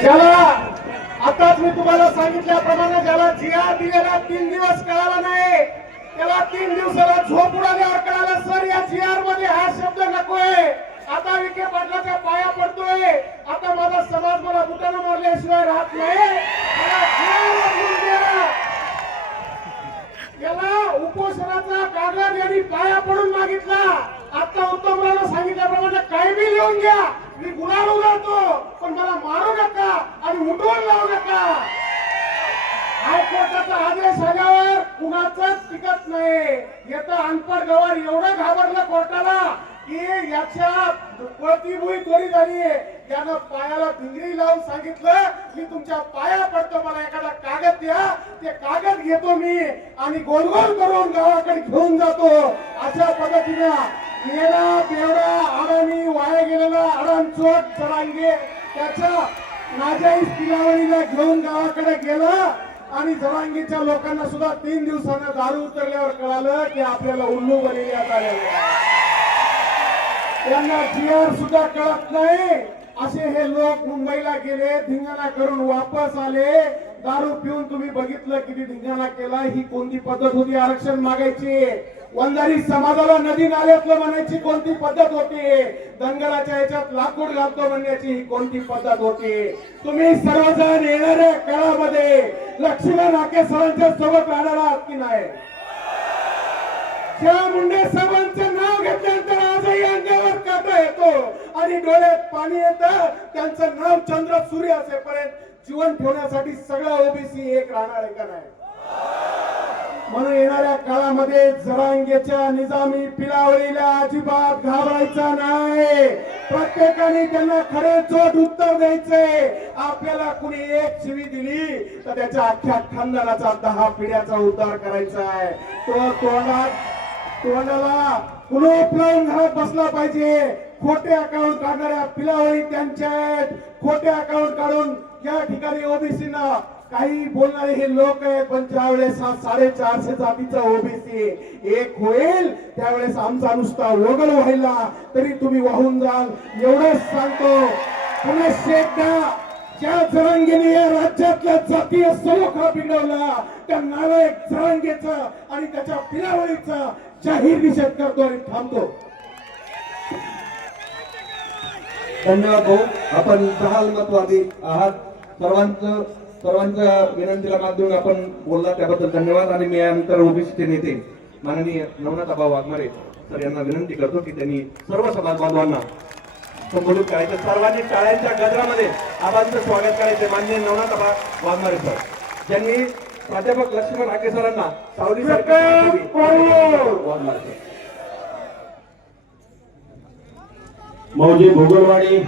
ज्याला आताच मी तुम्हाला सांगितल्याप्रमाणे ज्याला जिया दिलेला तीन दिवस कळाला नाही त्याला तीन दिवसाला झोप उडाल्यावर कळालं सर या जिआरमध्ये हा शब्द नकोय. आता विखे पाटलाच्या पाया पडतोय. आता माझा समाज मला बुटानं मारल्याशिवाय राहत नाही. याला उपोषणाचा कागद यांनी पाया पडून मागितला. आता उत्तमरावनं सांगितल्याप्रमाणे काही बी लिहून घ्या. मी गुन्हा उघडतो पण आणि उठवून लावू नका. हायकोर्टाचा आदेश आल्यावर कुणाचंच टिकत नाही. येतं अनपड गवार एवढं घाबरलं कोर्टाला की याच्या पळती भुई चोरी झाली. यानं पायाला भिंगरी लावून सांगितलं मी तुमच्या पाया पडतो मला एखादा कागद द्या. ते कागद घेतो मी आणि गोलगोल करून गावाकडे घेऊन जातो. अशा पद्धतीने येणा तेवढा आरामी वाया गेलेला आराम चोट चढांगे त्याच्या नाजाईस पिलावणीला घेऊन गावाकडे गेला आणि जवांगीच्या लोकांना सुद्धा तीन दिवसानं दारू उतरल्यावर कळालं की आपल्याला उल्लू बनवण्यात आलेलं त्यांना जीआर सुद्धा कळत नाही. असे हे लोक मुंबईला गेले धिंगाणा करून वापस आले. दारू पिऊन तुम्ही बघितलं किती धिंगाणा केला ही कोणती पद्धत होती? आरक्षण मागायची. वंजारी समाजाला नदी नाल्यातलं म्हणायची कोणती पद्धत होती? दंगलाच्या याच्यात लाकूड घालतो म्हणण्याची कोणती पद्धत होती? तुम्ही सर्वजण येणाऱ्या काळामध्ये लक्ष्मण नाके सरांच्या सोबत राहणार आहात की नाही? शिवा मुंडे साहेबांचं नाव घेतल्यानंतर आजही अंगावर काटा येतो आणि डोळ्यात पाणी येतं. त्यांचं नाव चंद्र सूर्य असेपर्यंत जीवन ठेवण्यासाठी सगळा ओबीसी एक राहणार आहे का नाही? म्हणून येणार काळामध्ये जरांगेच्या निजामी पिलावळीला अजिबात घाबरायचा नाही. प्रत्येकाने त्यांना खरे चोट उत्तर द्यायचे आपल्याला कुणी एक शिवी दिली तर त्याच्या अख्ख्या खानदानाचा दहा पिढ्याचा उद्धार करायचा आहे. तो तोंडात तोंडाला कुलूप लावून घरात बसला पाहिजे. खोटे अकाउंट काढणाऱ्या पिलावळी त्यांच्या आहेत खोटे अकाउंट काढून या ठिकाणी ओबीसीना काही बोलणारे हे लोक आहेत पण ज्यावेळेस हा साडेचारशे जातीचा ओबीसी एक होईल त्यावेळेस आमचा नुसता वगल व्हायला तरी तुम्ही वाहून जाल. एवढंच सांगतो पुन्हा एकदा ज्या जरांगेने या राज्यातल्या जातीय सलोखा बिघडवला त्या नालायक जरांगेचा आणि त्याच्या पिलावळीचा जाहीर निषेध करतो आणि थांबतो. धन्यवाद भाऊ. आपण जहाल मतवादी आहात. सर्वांचं सर्वांच्या विनंतीला मात देऊन आपण बोलला त्याबद्दल धन्यवाद. आणि मी यानंतर ओबीसीचे नेते. माननीय नवनाथ आबा वाघमारे सर यांना विनंती करतो की त्यांनी सर्व समाज बांधवांना संबोधित करायचं. सर्वांनी टाळ्यांच्या गजरामध्ये आबांचं स्वागत करायचे. माननीय नवनाथ आबा वाघमारे सर. ज्यांनी प्राध्यापक लक्ष्मण हाके सरांना सावली वाघमारे મૌજી ભૂગોલવાડી